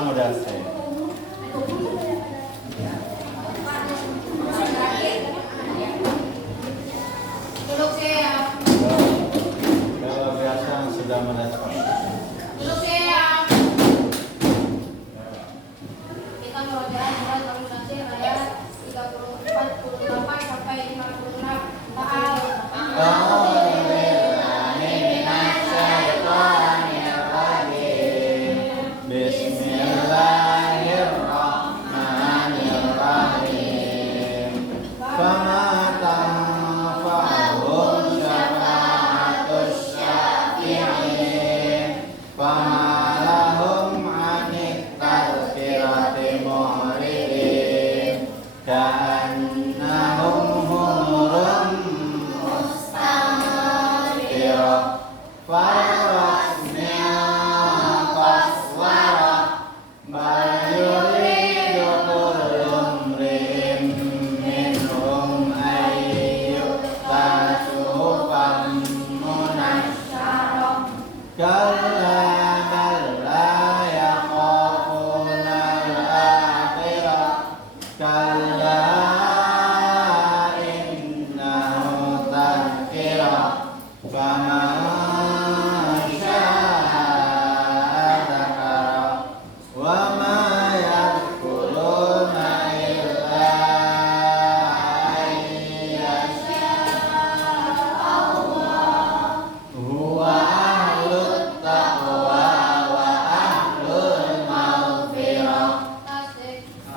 Al-Mudaththir. Duduk siap. Kalau biasa sudah mendatang. Duduk siap. Kita merojaah surat Al-Mudaththir ayat 48 sampai 56. Bismillahirrahmanirrahim. Fama tanfa'uhum syafa'atus syafi'in. Fama lahum 'anit tadhkirati mu'ridin. Ka'annahum humurun mustanfirah. Farasnya qaswara. Bal yuridu kullu imri'in minhum ayyu'ta suhufan munashsharah. Kalla bal la yakhafuna al-akhirah. Kalla innahu tadhkirah. Faman syaa'a dzakara. Wa ma yadhkuruna illa huwa ahlut taqwa wa ahlul maghfirah.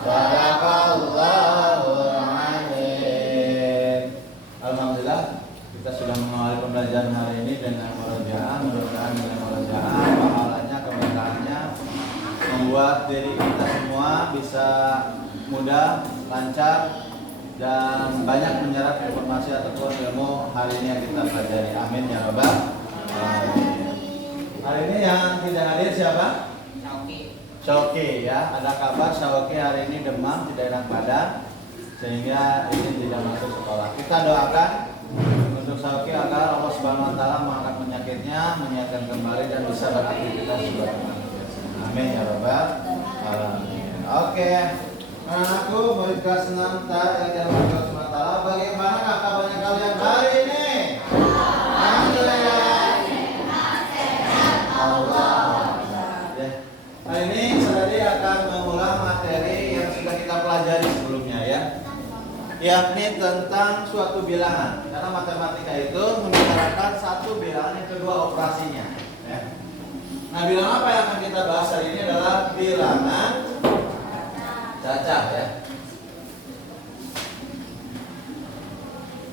Sadaqallahul adzim. Alhamdulillah, kita sudah mengawali pembelajaran hari ini dengan murojaah. Mudah-mudahan dengan murojaah pahalanya, keberkahannya membuat diri kita semua bisa mudah, lancar, dan banyak menyerap informasi ataupun ilmu hari ini yang kita pelajari. Amin ya rabbal alamin. Hari ini yang tidak hadir siapa? Syauqi ya. Ada kabar Syauqi hari ini demam, tidak enak badan, sehingga ini tidak masuk sekolah. Kita doakan untuk Syauqi agar Allah Subhanahu wa taala mengangkat penyakitnya, menyehatkan kembali dan bisa beraktivitas seperti biasa. Amin ya rabbal alamin. Oke. Anakku murid kelas 6 yang dirahmati Allah Subhanahu wa taala, bagaimana kabarnya kalian hari ini? Alhamdulillah. Allah. Ya. Hari ini Saudari akan mengulang materi yang sudah kita pelajari sebelumnya ya. Yakni tentang suatu bilangan. Karena matematika itu membicarakan satu bilangan, yang kedua operasinya ya. Nah, bilangan apa yang akan kita bahas hari ini adalah bilangan cacah ya.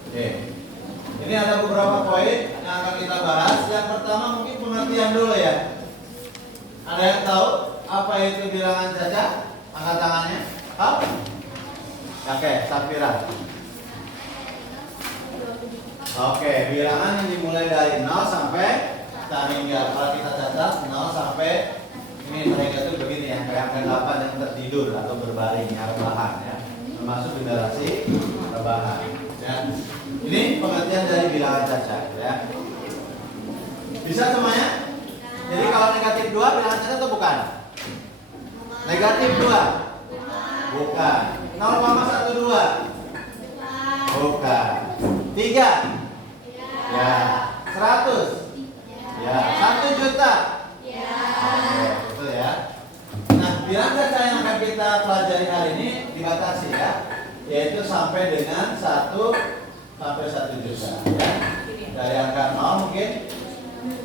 Oke. Ini ada beberapa poin yang akan kita bahas. Yang pertama mungkin pengertian dulu ya. Ada yang tahu apa itu bilangan cacah? Angkat tangannya. Tahu? Oke, Safira. Oke, bilangan yang dimulai dari 0 sampai hingga kalau kita catat 0 sampai ini mereka itu begini ya, kayak angka 8 yang tertidur atau berbaring ya, rebahan ya, termasuk generasi rebahan ya. Ini pengertian dari bilangan cacah ya. Bisa semuanya? Jadi kalau negatif 2 bilangan cacah atau bukan? Negatif 2? Bukan. 0,12? Bukan. 3? Ya. 100? Ya. 1 juta? Oke, betul ya. Nah, bilangan cacah yang akan kita pelajari hari ini dibatasi ya, yaitu sampai dengan 1 sampai 1 juta ya. Dari angka 0 mungkin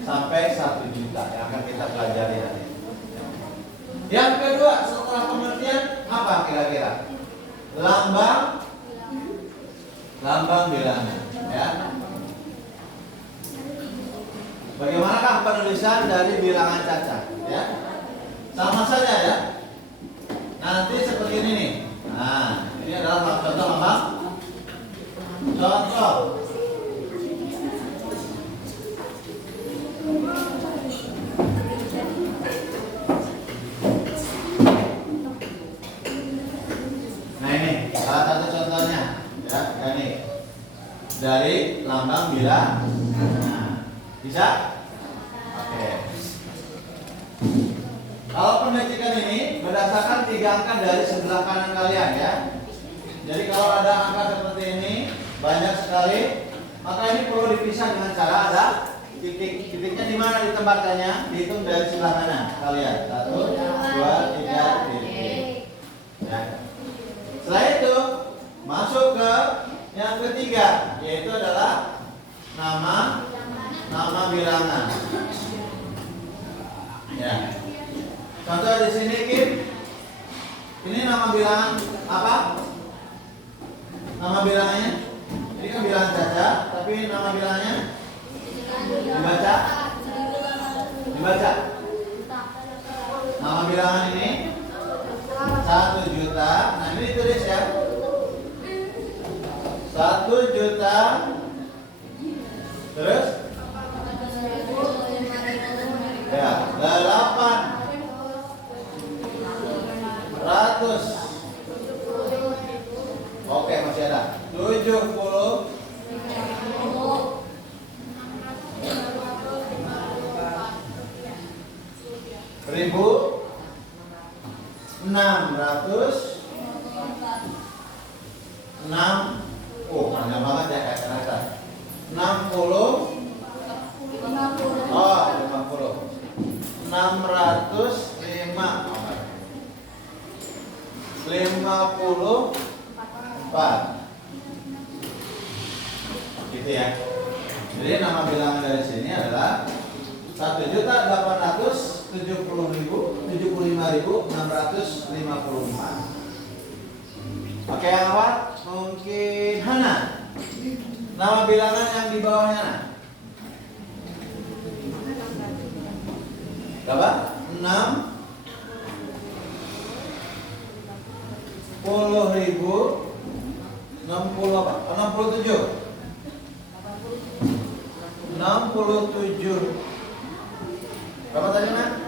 sampai 1 juta yang akan kita pelajari hari ini. Yang kedua, setelah pengertian apa kira-kira? Lambang bilangan ya. Bagaimanakah penulisan dari bilangan cacah ya? Sama saja ya. Nanti seperti ini nih. Nah, ini adalah contoh lambang. Contoh. Nah, ini salah satu contohnya ya, ini dari lambang bilangan. Nah, bisa? Oke. Kalau pendecikan ini berdasarkan 3 angka dari sebelah kanan kalian ya. Jadi kalau ada angka seperti ini banyak sekali, maka ini perlu dipisah dengan cara ada titik. Titiknya di mana ditempatkannya? Dihitung dari sebelah mana kalian? 1, 2, 3 titik. Ya. Setelah itu masuk ke yang ketiga, yaitu adalah nama bilangan. Ya. Contoh di sini Kim. Ini nama bilangan apa? Nama bilangannya? Ini kan bilangan caca, tapi nama bilangannya dibaca? Dibaca. Nama bilangan ini 1 juta. Nah, ini ditulis ya. 1 juta. Terus? Ya, 800. Oke, masih ada. 70. Ribu 600 panjang banget ya kata-kata 60 50 605 54 gitu ya. Jadi nama bilangan dari sini adalah 1.875.654. Oke, yang awal mungkin Hana. Nama bilangan yang di bawahnya berapa? 60.000 60 apa? 67 berapa tadi nak?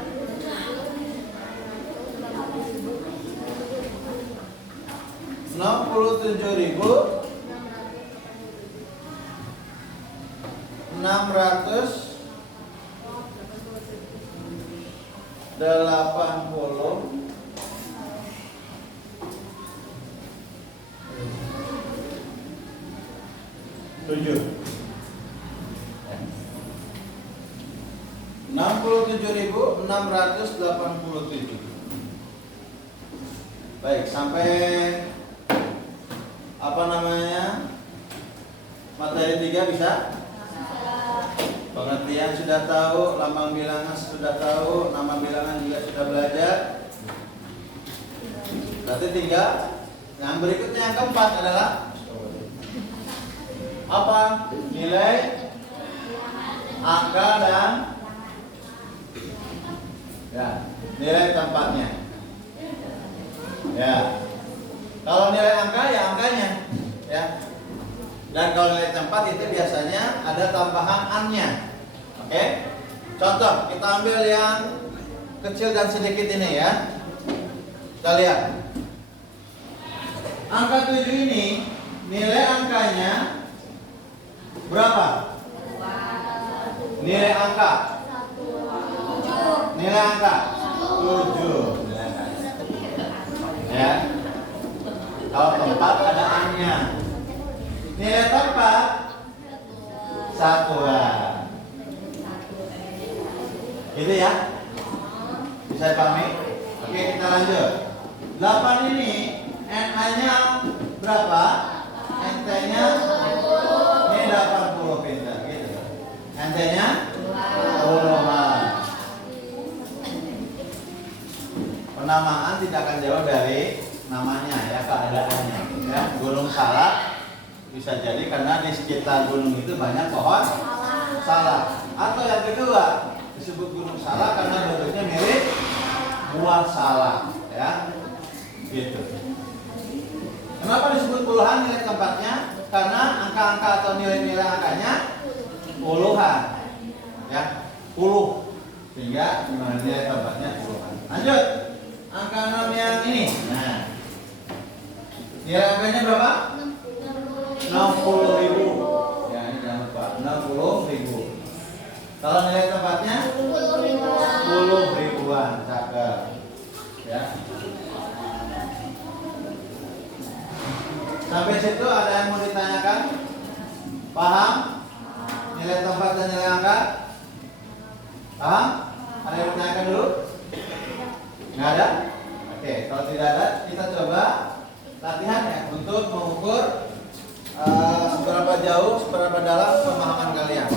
67. Baik, sampai apa namanya? Materi 3 bisa? Pengertian sudah tahu, lambang bilangan sudah tahu, nama bilangan juga sudah belajar. Berarti 3. Yang berikutnya yang keempat adalah apa? Nilai, angka dan ya, nilai tempatnya. Ya. Kalau nilai angka ya angkanya, ya. Dan kalau nilai tempat itu biasanya ada tambahan an-nya. Oke? Contoh, kita ambil yang kecil dan sedikit ini ya. Kita lihat. Angka 7 ini nilai angkanya berapa? Nilai angka. Nilai angka 7. Ya. Kalau tempat ada an-nya. Nilai tempat 1. Itu ya. Bisa dipahami? Oke, kita lanjut. 8 ini NA-nya berapa? NT-nya ini 80 pintar gitu. NT-nya 10. Penamaan tidak akan jauh dari namanya ya, keadaannya ya. Gunung Salak bisa jadi karena di sekitar gunung itu banyak pohon salak. Atau yang kedua disebut gunung salak karena bentuknya mirip buah salak ya. Gitu. Kenapa disebut puluhan nilai tempatnya? Karena angka-angka atau nilai-nilai angkanya puluhan ya, 10 sehingga nilai tempatnya puluhan. Lanjut. Angka 6 yang ini. Nah, nilai angkanya berapa? 60.000. Ya, ini jangan lupa 60.000. Kalau nilai tempatnya 10 ribuan. Cakep. Ya. Sampai situ ada yang mau ditanyakan? Paham? Nilai tempat dan nilai angka? Paham? Ada yang ditanyakan dulu? Nggak ada? Oke, kalau tidak ada, kita coba latihan ya untuk mengukur seberapa jauh, seberapa dalam pemahaman kalian.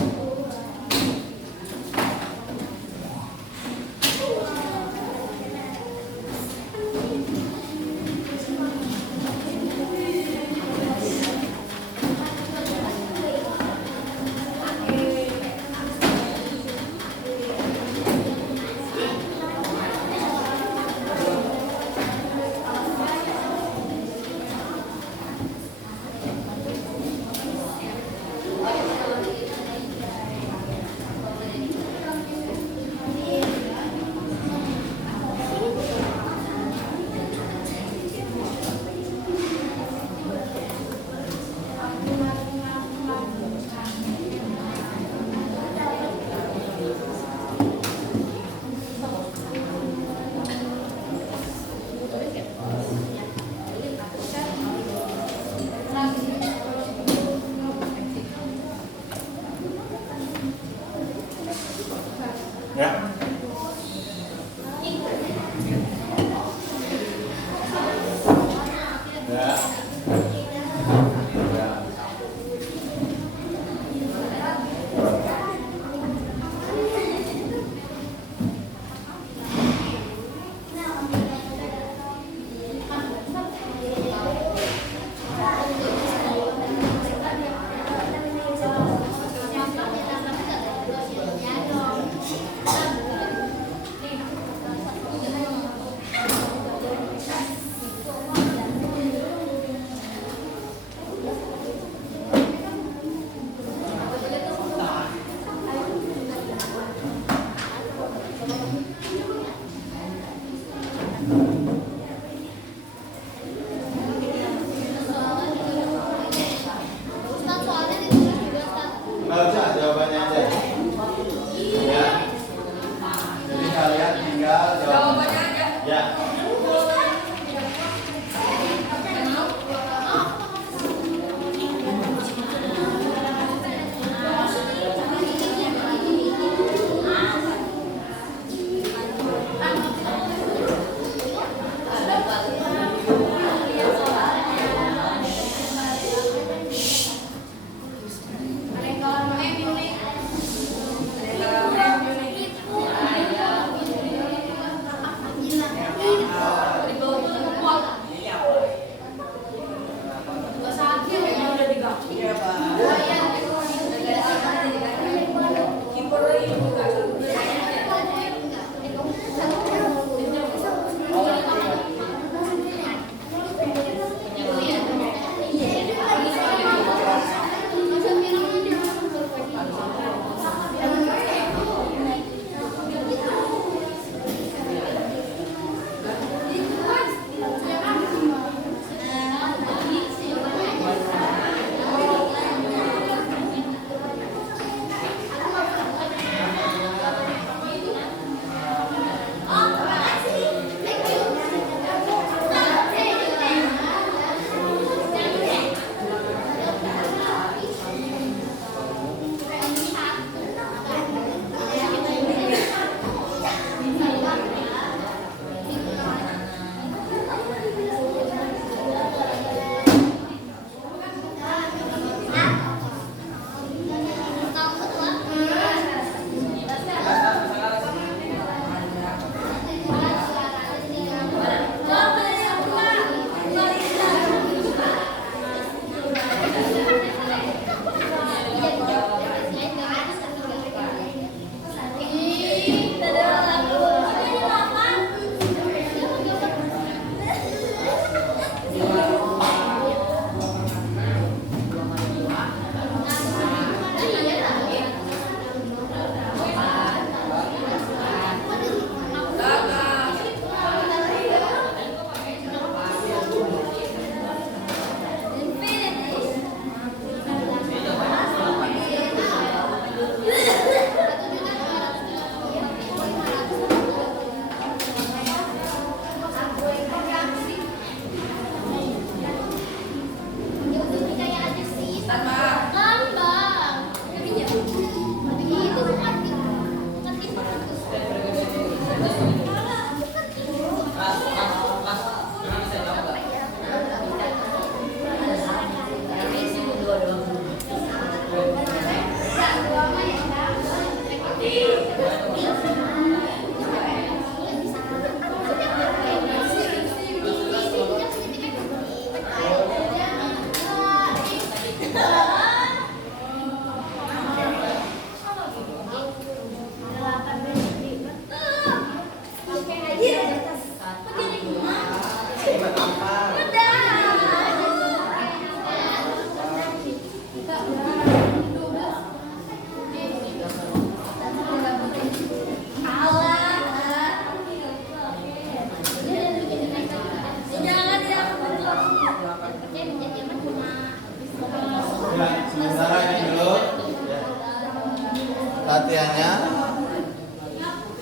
latihannya.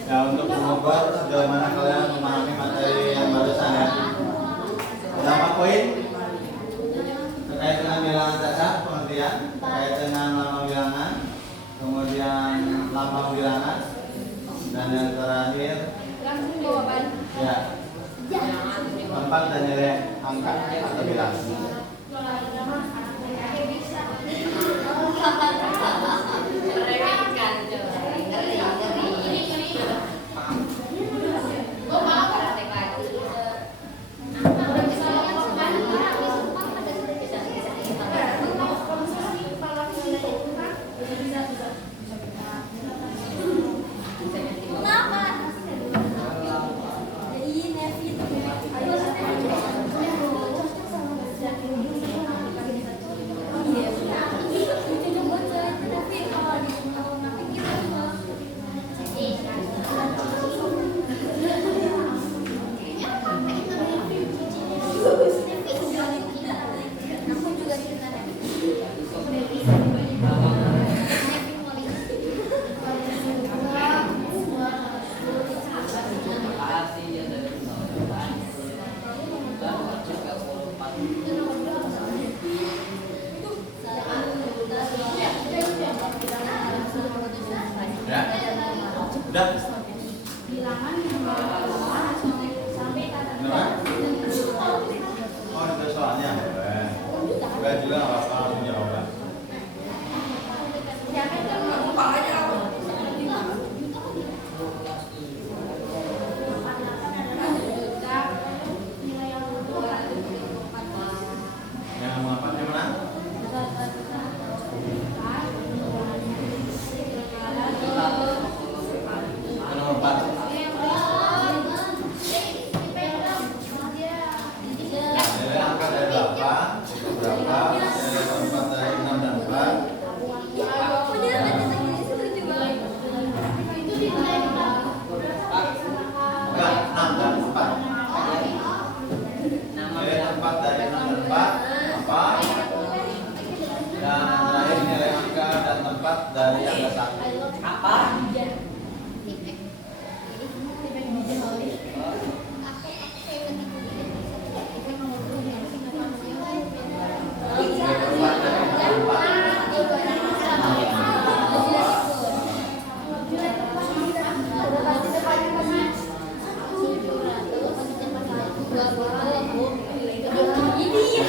Ya, untuk mengukur sejauh mana kalian memahami materi yang barusan ya. Berapa poin? Terkait dengan bilangan cacat, pengertian, terkait dengan lambang bilangan, kemudian lambang bilangan, dan yang terakhir ya tempat dan nilai angka atau bilangan. Ya, udah. Bilangan Oh, itu soalnya. Enggak juga nggak apa-apa, langsung jawaban. Yang nomor 4 yang mana? Nomor 4. Nilai angka dari 8 itu berapa? Nilai tempat dari 6 dan 4. Bukan, 6 dan 4. Nilai tempat dari 6 dan 4 apa? Dan terakhir nilai angka dan tempat dari angka 1. Apa?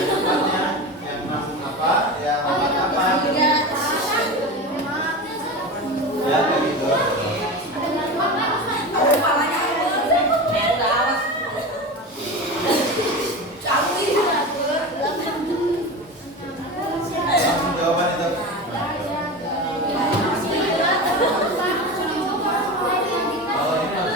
Tempatnya yang masuk apa? Yang apa? Ya kayak gitu. Langsung jawaban itu. Kalau ini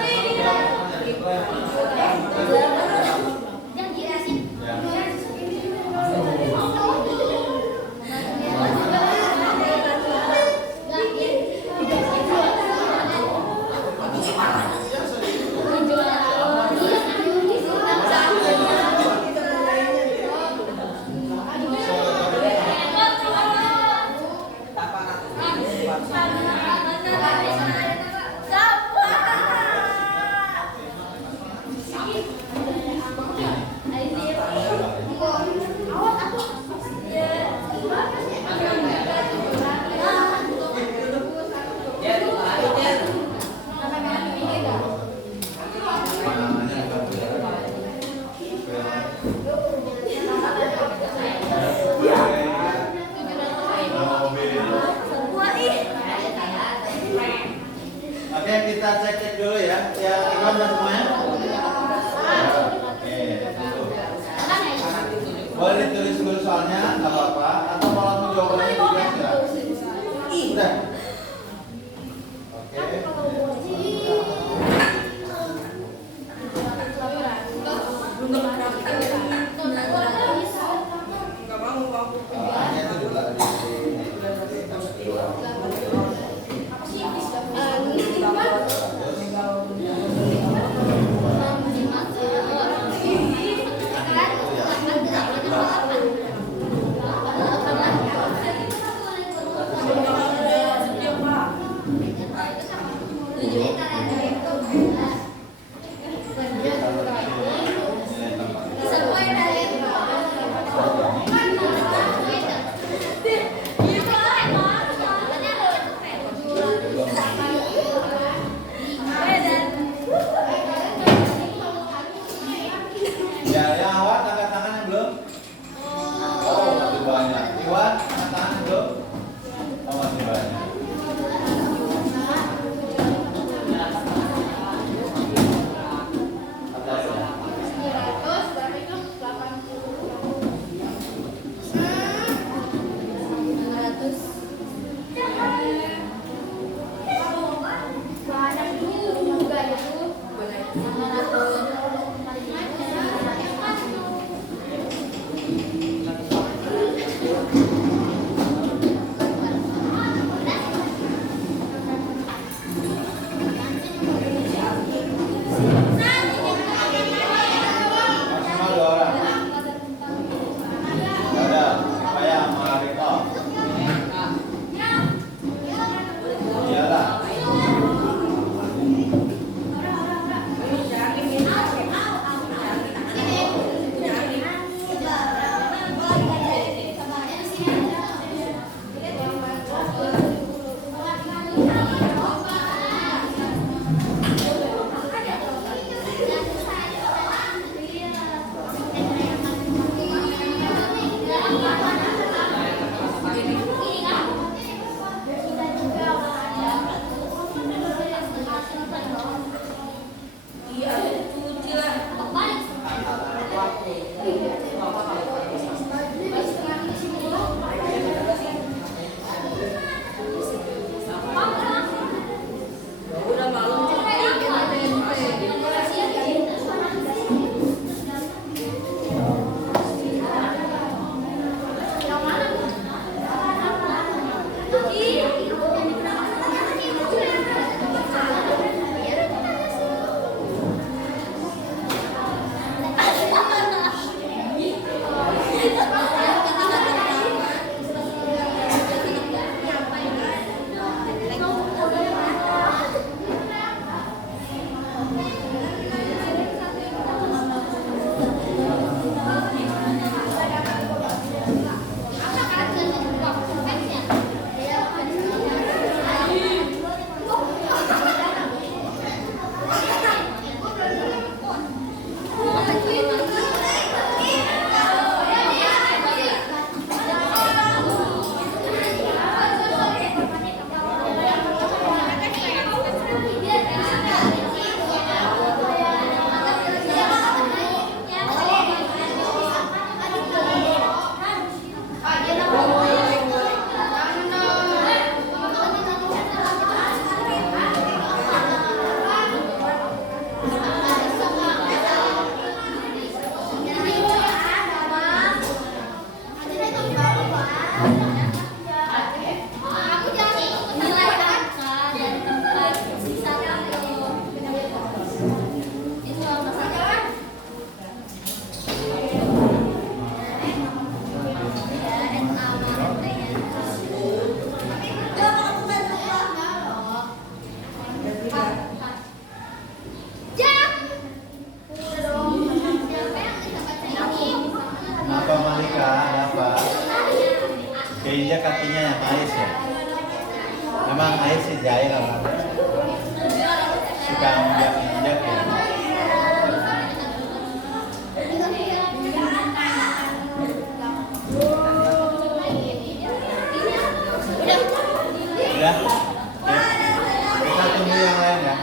Oke, kita cek dulu ya. Ya, Iwan dan semuanya. Oke, tutup. Boleh ditulis dulu soalnya, nggak apa-apa. Atau mau langsung jawabannya juga enggak? Udah. Oke. Soalnya itu dulu di sini. Terus angkat tangan belum? Oh, masih banyak. Maksimal 2 orang. Ada, supaya Mariko. Iyalah. Kenapa Malika? Ada apa? Keinjak kakinya yang Ais ya? Memang Ais sih jahil lah. Suka injak-injak ya. Udah? Ya. Kita tunggu yang lain ya.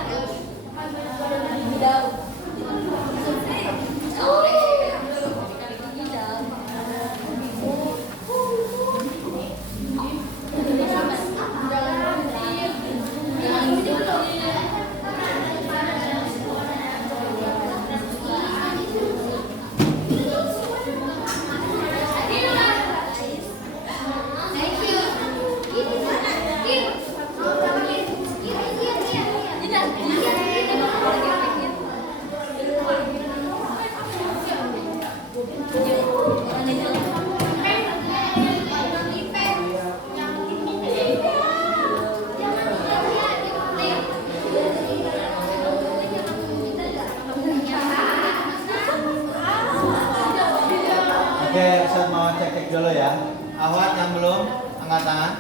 Oke, Ustaz mau cek dulu ya. Awat yang belum angkat tangan?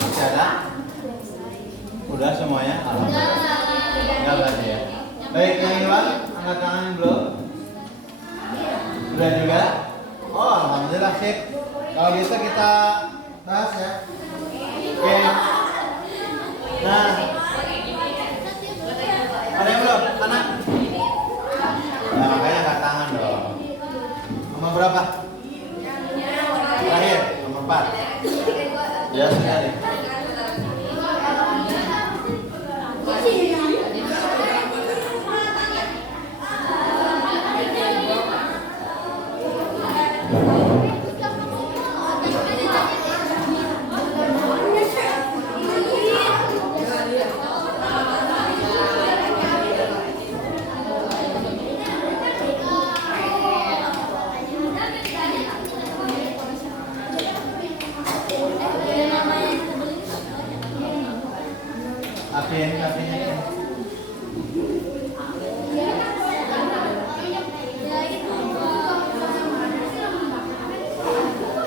Masih ada? Udah semuanya? Alhamdulillah. Enggak berarti ya. Baik, yang kedua, angkat tangan yang belum? Udah juga? Oh, alhamdulillah sip. Kalau gitu kita Ya sekali. Apinya.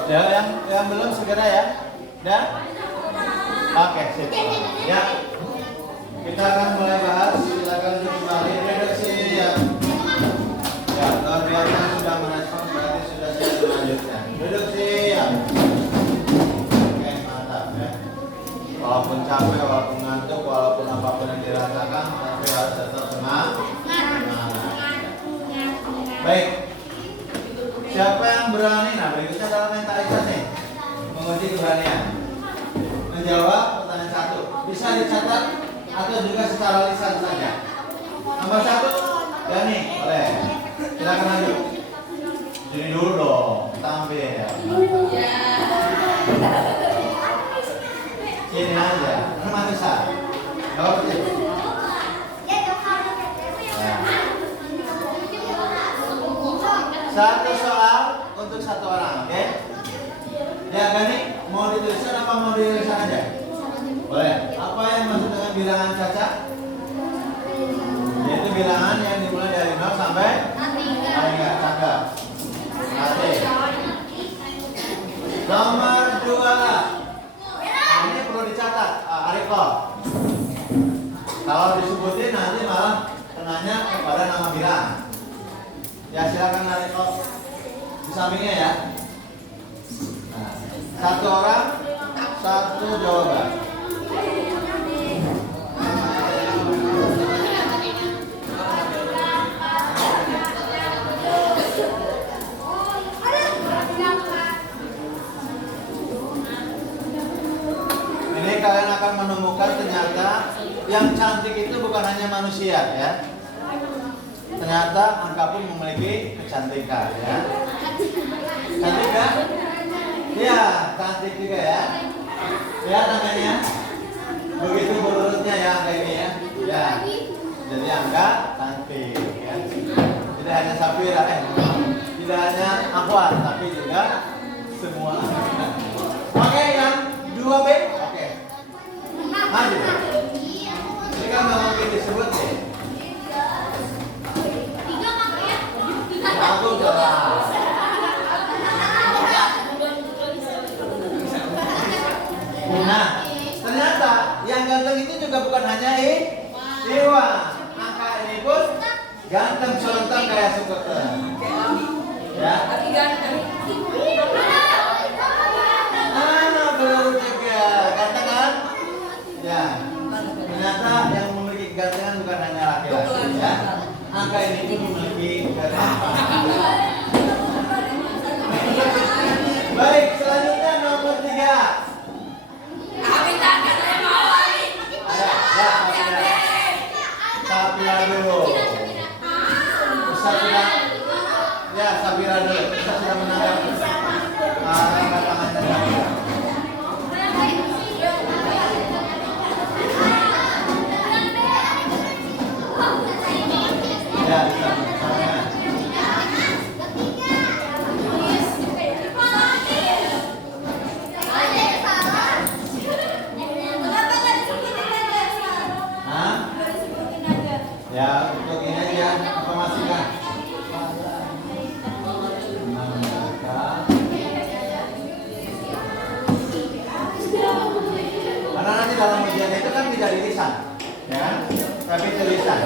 Ya, yang belum segera ya. Dan oke, sip. Ya. Kita akan mulai bahas. Silakan duduk kembali. Redaksi ya. Ya, luar biasa sudah merespon, berarti sudah siap melanjutkan. Duduk siap. Oke, mantap ya. Walaupun capek, walaupun ngantuk, walaupun apapun yang dirasakan, tapi harus tetap semangat. Baik. Siapa yang berani? Nah, berikutnya adalah mentalitas nih. Menguji keberanian. Menjawab pertanyaan 1. Bisa dicatat atau juga secara lisan saja. Nomor 1, Dani, boleh. Silakan lanjut. Jadi dulu dong, tampil ya. Sini aja, Manisa. Jawab sih. Satu soal untuk satu orang, oke? Ya, Gani, mau dituliskan apa mau dituliskan aja? Boleh. Apa yang maksud dengan bilangan cacat? Yaitu bilangan yang dimulai dari 0 sampai enggak, cakep. Oke. Nomor 2. Ini perlu dicatat, Ariko. Kalau disebutin nanti malah kenanya kepada nama bilangan. Ya, silakan Ariko. Di sampingnya ya. Nah, satu orang, satu jawaban. Ini kalian akan menemukan ternyata yang cantik itu bukan hanya manusia ya. Ternyata angka pun memiliki kecantikan ya. Cantik kan? Iya, cantik juga ya. Lihat angkanya. Begitu berurutnya ya angka ini ya. Ya. Jadi angka cantik ya. Tidak hanya Safira tidak hanya Aqua tapi juga semua. Oke, yang 2B. Oke. Maju. Ini kan nggak mungkin disebut nih. Aku jelas. Nah, ternyata yang ganteng itu juga bukan hanya Iwan. Angka ini pun ganteng selontong kayak skuter. Ya. Tapi ganteng. Baru juga ganteng kan? Ya. Ternyata yang memiliki kegantengan bukan hanya laki-laki ya. Angka ini pun memiliki kegantengan. Baik, selanjutnya nomor 3. Safira dulu. Ustaz sudah. Ya, Safira dulu. Ustaz sudah menanggapi. Angkat tangannya Safira. Ya, Ustaz. Ya, untuk ini aja informasikan. Karena nanti dalam ujian itu kan tidak tulisan, ya, tapi tulisan.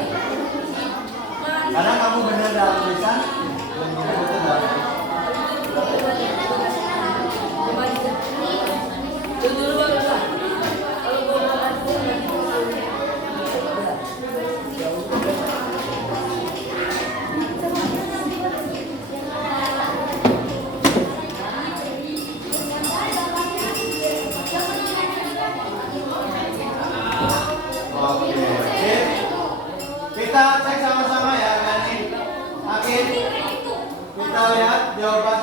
Karena kamu benar dalam tulisan, belum tentu betul dalam.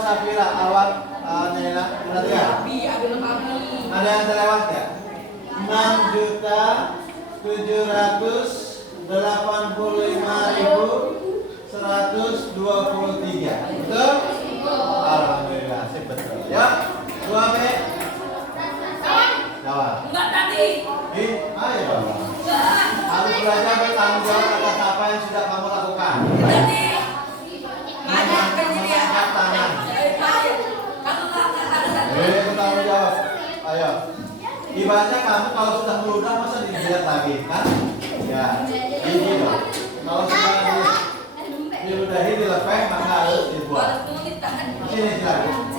Safira, Awak, Nela, Nadia. Ada yang terlewat ya? 6.785.123. Betul? Alhamdulillah, sip betul. Ya, 2B. Jawab. Enggak tadi. Ayo. Harus belajar bertanggung jawab atas apa yang sudah kamu lakukan. Tadi. Ada Mengangkat tangan. Kamu enggak Bertanggung jawab. Ayo. Ibaratnya kamu kalau sudah meludah masa dilihat lagi, kan? Ya, ini dong. Kalau sudah diludahi dilepeh maka harus dibuat. Sini silakan.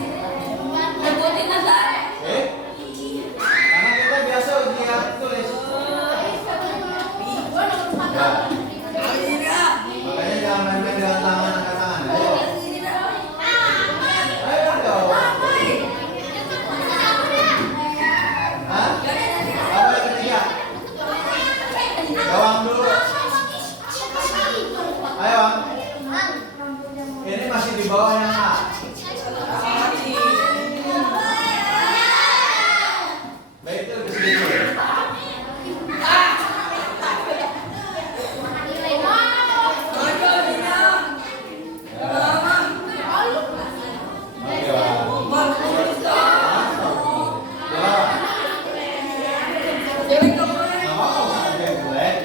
Karena kita biasa ujian tulis. Ya. Makanya jangan main-main dengan tangan angkat tangan. Ayo. Ayo dong. Hah? Apa yang ketiga? Gawang dulu. Ayo, Bang. Ini masih di bawah yang A. Baik, itu lebih sedikit. Oke, Bang. Nggak apa-apa, usah aja yang jelek.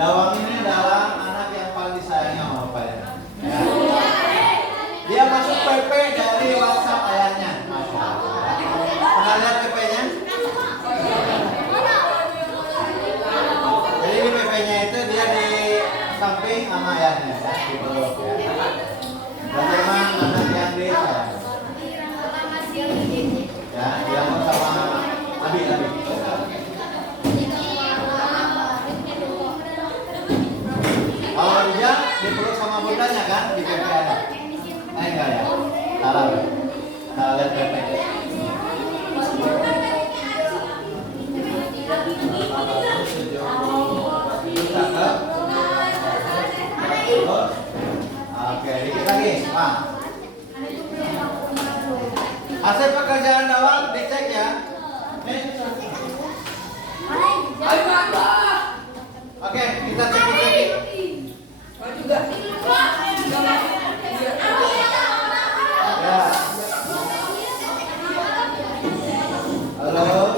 Dawang ini adalah anak yang paling disayangi sama bapaknya. Ya. Dia masuk PP dari WhatsApp ayahnya. Masya Allah. Pernah lihat PP-nya? Jadi di PP-nya itu dia di samping sama ayahnya. Ya, di peluk, ya. Dan memang anak yang disayangi. Ya, dia mau sama Abi. Kalau dia dipeluk sama bundanya kan di PP ada. Enggak ya? Salah. Salah lihat PP. Cakep. Oke, dikit lagi, Pak. Hasil pekerjaan Dawang dicek ya. Oke, kita cek lagi. Ya. Halo.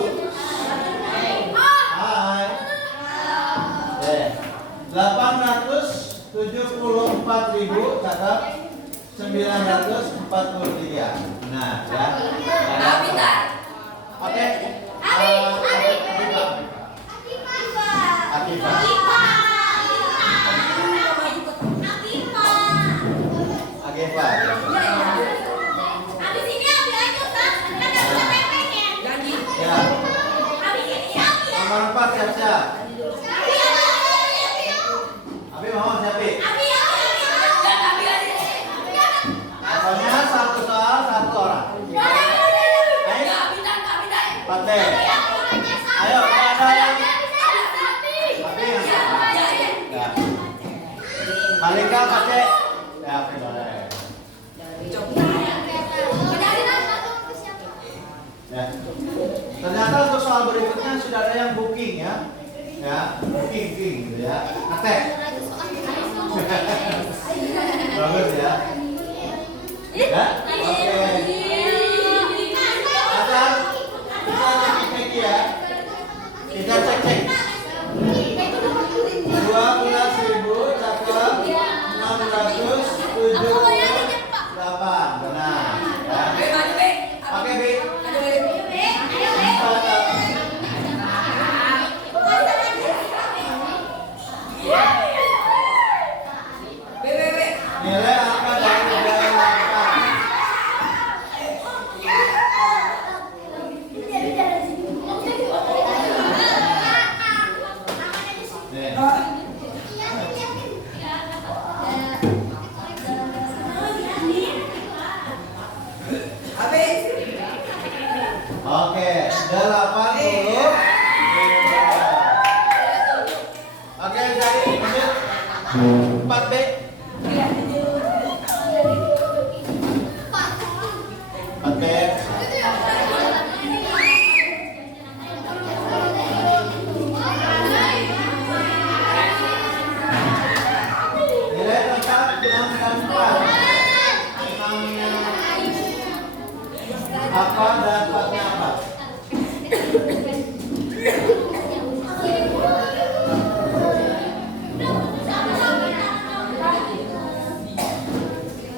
Hai. 874.000 cakep. 943. Nah, ya. Oke. Akifah. Ya. Nomor 4 siap-siap. Abi mau siapin. Pokoknya satu soal satu orang. Ayo. Pate. Ayo, ada yang Abi yang ya. Malika Pate. Ya, Abi boleh. Ya. Ternyata untuk soal berikutnya sudah ada yang booking ya. Ya, booking gitu ya. Ngetek. Bagus ya. Ya? Oke. Atas kita cek ya. Kita cek. 12.000 cakep. 678 benar. Ya. Oke, Bi. Nilai angka dari biaya lakukan. Oke, 80 4B. Empat B. Nilai lengkap 6 dan 4. 6-nya apa dan 4-nya apa?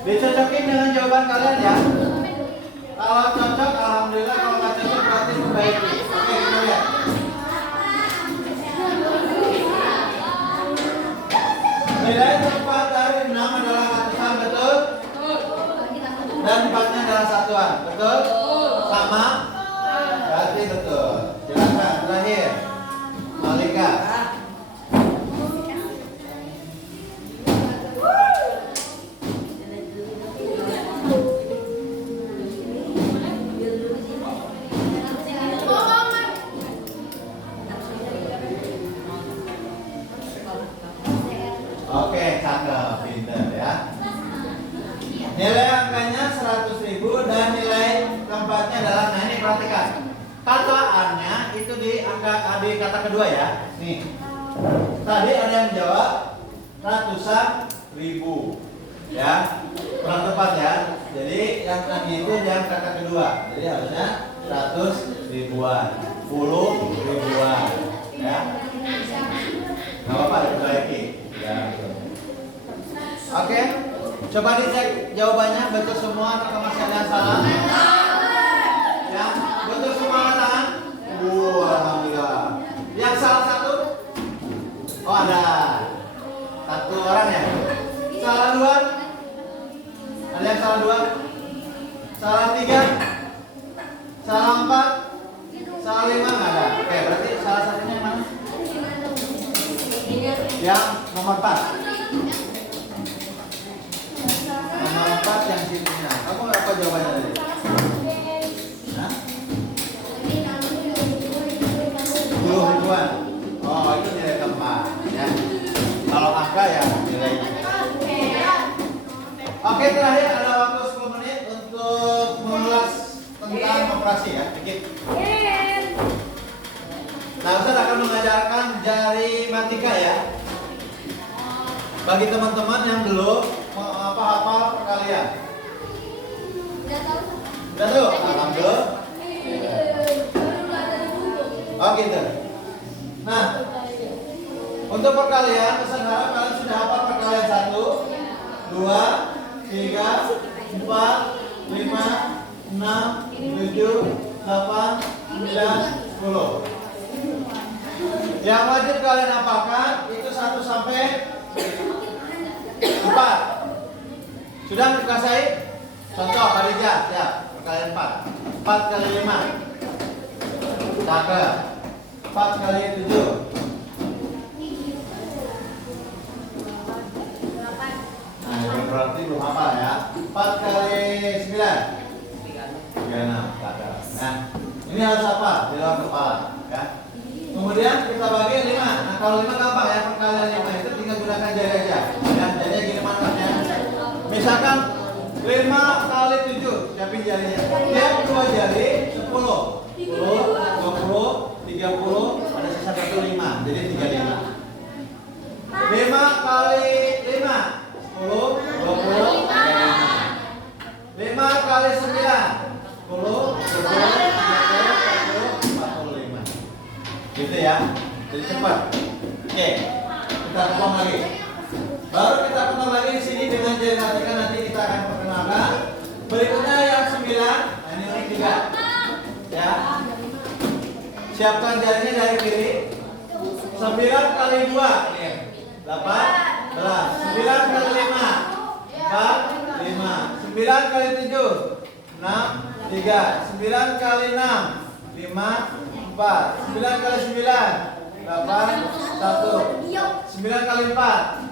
Dicocokin dengan jawaban kalian ya. Kalau cocok, alhamdulillah. Kalau nggak cocok, berarti membaiki. Oke, kita lihat. Nilai terempat dari 6 adalah ratusan, betul? Dan 4-nya adalah satuan, betul? Sama? Berarti betul. Silakan terakhir, Malika. Oke, cakep, pinter ya. Nilai angkanya 100.000 dan nilai tempatnya adalah, nah ini perhatikan. Kataannya itu di kata kedua ya. Nih. Tadi ada yang menjawab ratusan ribu. Ya. Kurang tepat ya. Jadi yang tadi itu yang kata kedua. Jadi harusnya 100 ribuan, 10 ribuan. Ya. Enggak apa-apa, diperbaiki. Ya, betul. Oke, coba dicek jawabannya betul semua atau masih ada yang salah? Ya, betul semua katakan? Alhamdulillah. Yang salah satu? Oh ada, satu orang ya. Salah dua? Ada yang salah dua? Salah tiga? Salah empat? Salah lima nggak ada? Oke, berarti salah satunya yang mana? Yang nomor 4. Nomor 4 yang sininya. Kamu apa jawabannya tadi? Hah? 10 ribuan. Oh, itu nilai tempat ya. Kalau angka ya nilainya. Oke, terakhir ada waktu 10 menit untuk mengulas tentang operasi ya. Dikit. Nah, Ustaz akan mengajarkan matematika ya. Bagi teman-teman yang belum hafal perkalian. Udah tuh, alhamdulillah. Oh gitu. Nah, untuk perkalian, Ustaz harap kalian sudah hafal perkalian 1, 2, 3, 4, 5, 6, 7, 8, 9, 10. Yang wajib kalian hafalkan itu 1 sampai 4. Sudah dikuasai? Contoh Khadijah, siap. Perkalian 4. 4 kali 5. Cakep. 4 kali 7. Nah, ini berarti belum hafal ya. 4 kali 9. 36. Cakep. Nah, ini harus apa? Di dalam kepala, ya. Kemudian kita bagi 5. Nah, kalau 5 gampang ya, perkalian 5 itu tinggal gunakan jari aja. Ya, jadinya gini mantapnya. Misalkan 5 kali 7, siapin jarinya. Tiap 2 jari 10. 10, 20, 30, ada sisa 1 5. Jadi 35. 5 kali 5, 10, 20, 35. 5 kali 9, 10, 20, 30, 40, 45. Gitu ya. Jadi cepat. Oke. Kita potong lagi. Baru kita potong lagi di sini dengan jari matematika, nanti kita akan perkenalkan. Berikutnya yang 9. Nah, ini yang 3. Ya. Siapkan jarinya dari kiri. 9 kali 2. 18. 9 kali 5. 4, 5. 9 kali 7. 6, 3. 9 kali 6. 5, 4. 9 kali 9. 8, 1. 9 kali 4.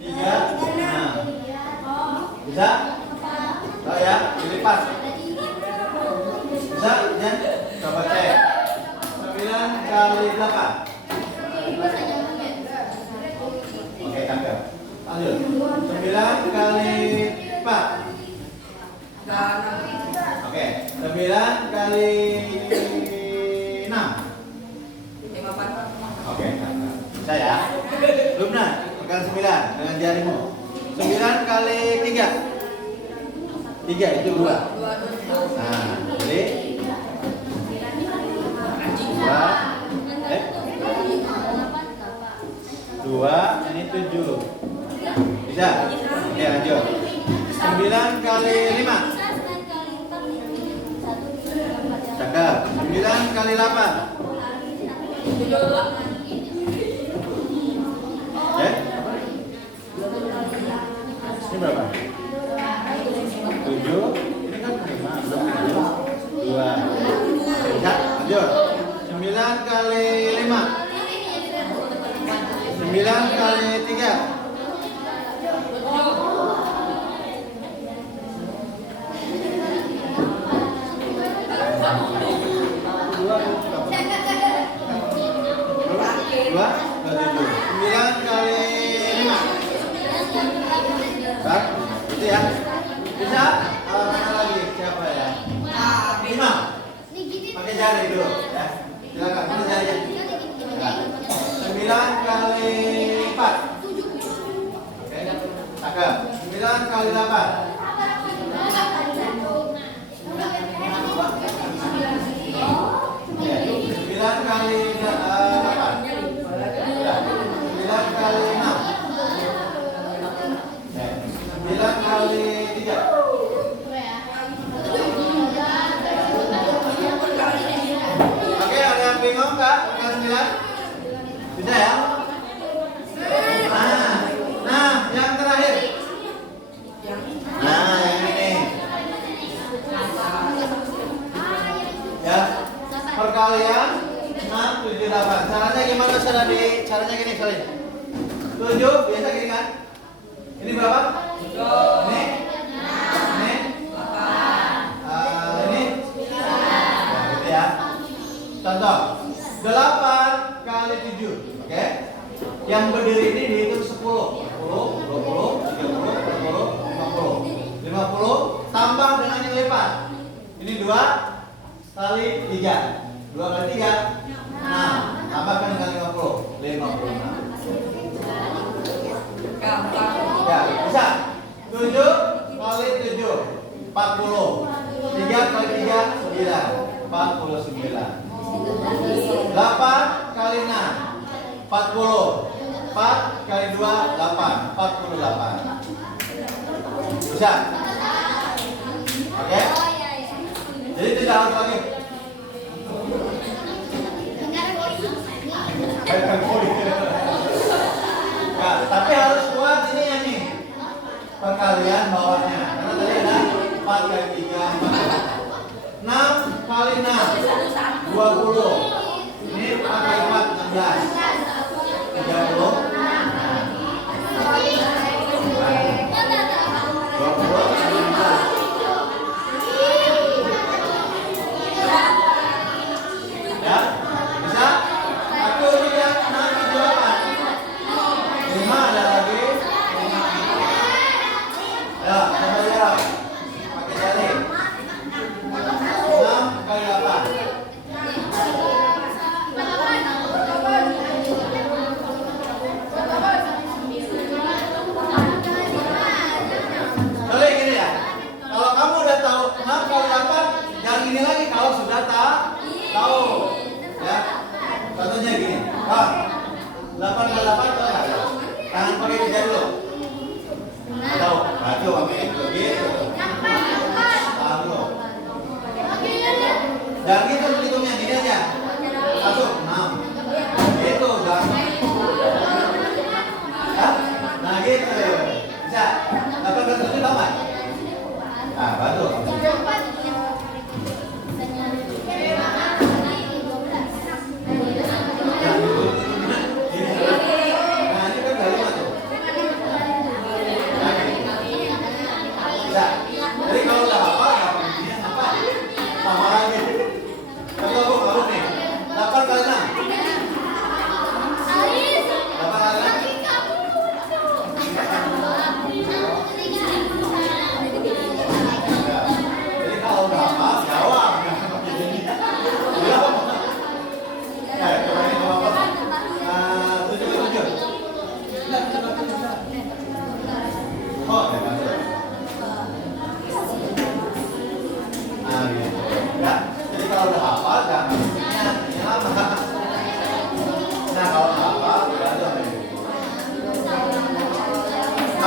3, 6. Bisa? Oh ya, dilipat. Bisa? Ya? Coba cek. 9 kali 8. Oke, tanggal. lanjut. 9 kali 4. Oke, 9 kali 6. Oke, bisa ya. Lumna, pegang 9 dengan jarimu. 9 kali 3. 3 itu 2. Nah, jadi 2 ini 7. Bisa? Oke, lanjut. 9 kali 5. Cakep. 9 kali 8. Oke. Ini berapa? 7. Ini kan 5. 2. Bisa? Lanjut. 9 kali 5. 9 kali 3. Dua, 9 kali 5. Baik, itu ya. Bisa? Mana lagi? Siapa ya? 5. Pakai jari dulu ya. Silakan, pakai jari. 9 kali 4. Oke, cakep. 9 kali 8. Oke, 9 kali 8. 9 kali 6. 9 kali 3. Oke, ada yang bingung nggak? Bukan 9? Bisa ya? Nah, yang terakhir. Nah, yang ini. Ya, perkalian 6, 7, 8. Caranya gimana? Caranya gini kali. 7 biasa gini kan? Ini berapa? Ini? Ini? Ini? Ya, gitu ya. Contoh. 8 kali 7. Oke. Yang berdiri ini dihitung 10. 10, 20, 30, 40, 50. 50 tambah dengan yang lipat. Ini 2 kali 3. 2 kali 3. Nah, tambahkan dengan 50. 56. Ya, bisa. 7 kali 7. 40. 3 kali 3, 9. 49. 8 kali 6. 40. 4 kali 2, 8. 48. Bisa? Oke? Jadi tidak harus lagi. Ya, tapi harus kuat ini ya nih. Perkalian bawahnya. Karena tadi ada 4 kali 3, 6 kali 6, 20. Ini 4 kali 4, 16. 30. 20. Ya, bisa? 1, 2, 3, 6, 7, 8. 5 ada lagi. Ya, coba jawab. Pakai jari. 6 kali 8.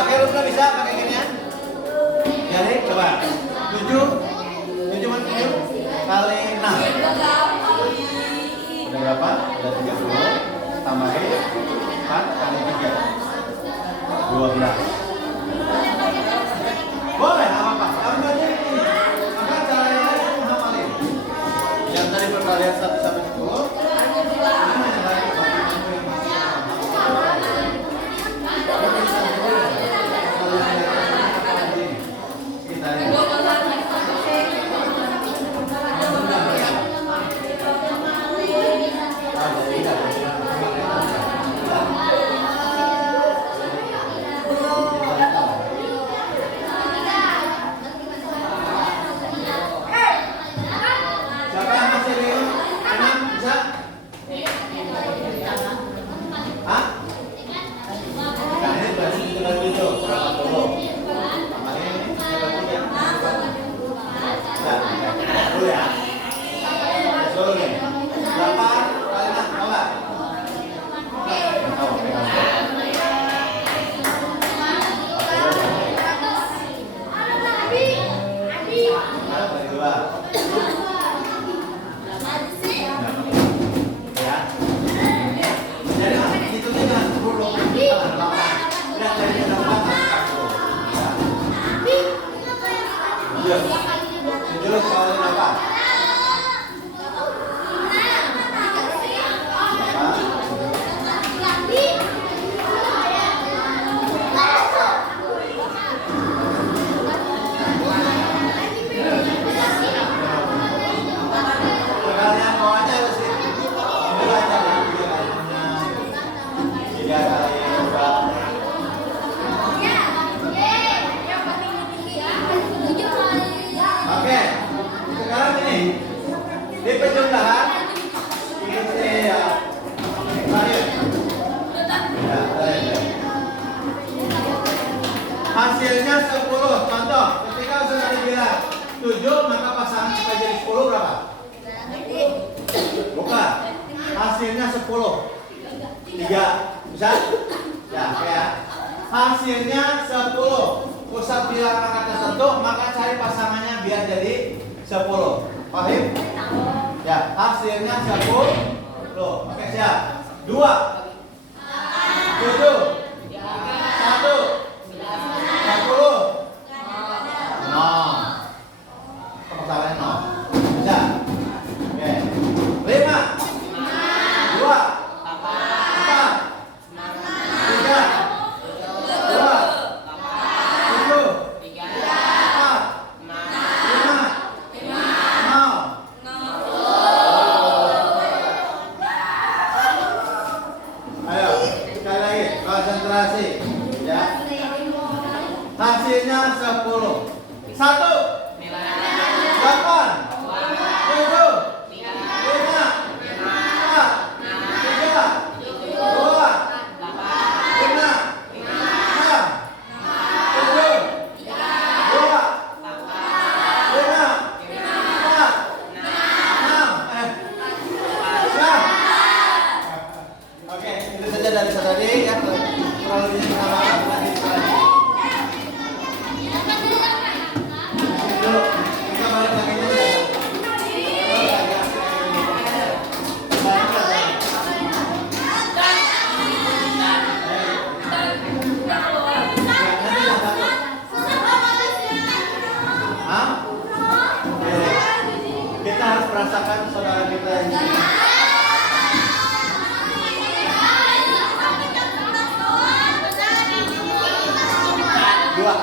Pakai Rufna bisa pakai ginian? Jadi coba 7 kali 6. Udah berapa? Udah 30. Tambahin 4 kali 3. 12. Boleh, nggak apa-apa. Kamu belajar ini. Maka caranya lain menghafalin. Yang tadi perkalian 1 sampai 10. Ini yang lain bagi kamu yang masih siapa yang masih bingung? Enam bisa? Hah? Nah, ini berarti kita itu berapa puluh? Kemarin ini berapa tiga? Ya, dulu ya. Dulu nih. 8 kali 6, tahu nggak? Nggak tahu, pegang. Nah, bagi 2. Ya. Jadi hitungnya jangan 10, jangan 8. Udah dari 8 sampai 10. Ya. 7 kali 8. Perkalian mau aja lu sih. Ini aja ya, 3 kali 6. 3 kali 2. Oke. Sekarang ini di penjumlahan ini ya. Terakhir. Ya, terakhir. Hasilnya 10. Contoh, ketika sudah dibilang 7 maka pasangan supaya jadi 10 berapa? Bukan. Hasilnya 10. 3. Bisa? Ya, oke ya. Hasilnya 10. Pusat bilangan angka tertentu, maka cari pasangannya biar jadi 10. Paham? Ya, hasilnya 10. Oke, siap. 2 7 1 10 0. Pertanyaan 0. Bisa? Oke. 5 2 4 3 2 7 4 5 0. Ayo, sekali lagi konsentrasi. Ya. Hasilnya 10. 1 8 7 5 4 3 2 1 0. Oke, itu saja dari tadi ya. Kurang lebihnya kita bahas lagi lagi. Dulu, kita balik lagi dulu. Hah? Kita harus merasakan saudara kita yang ini. Dua.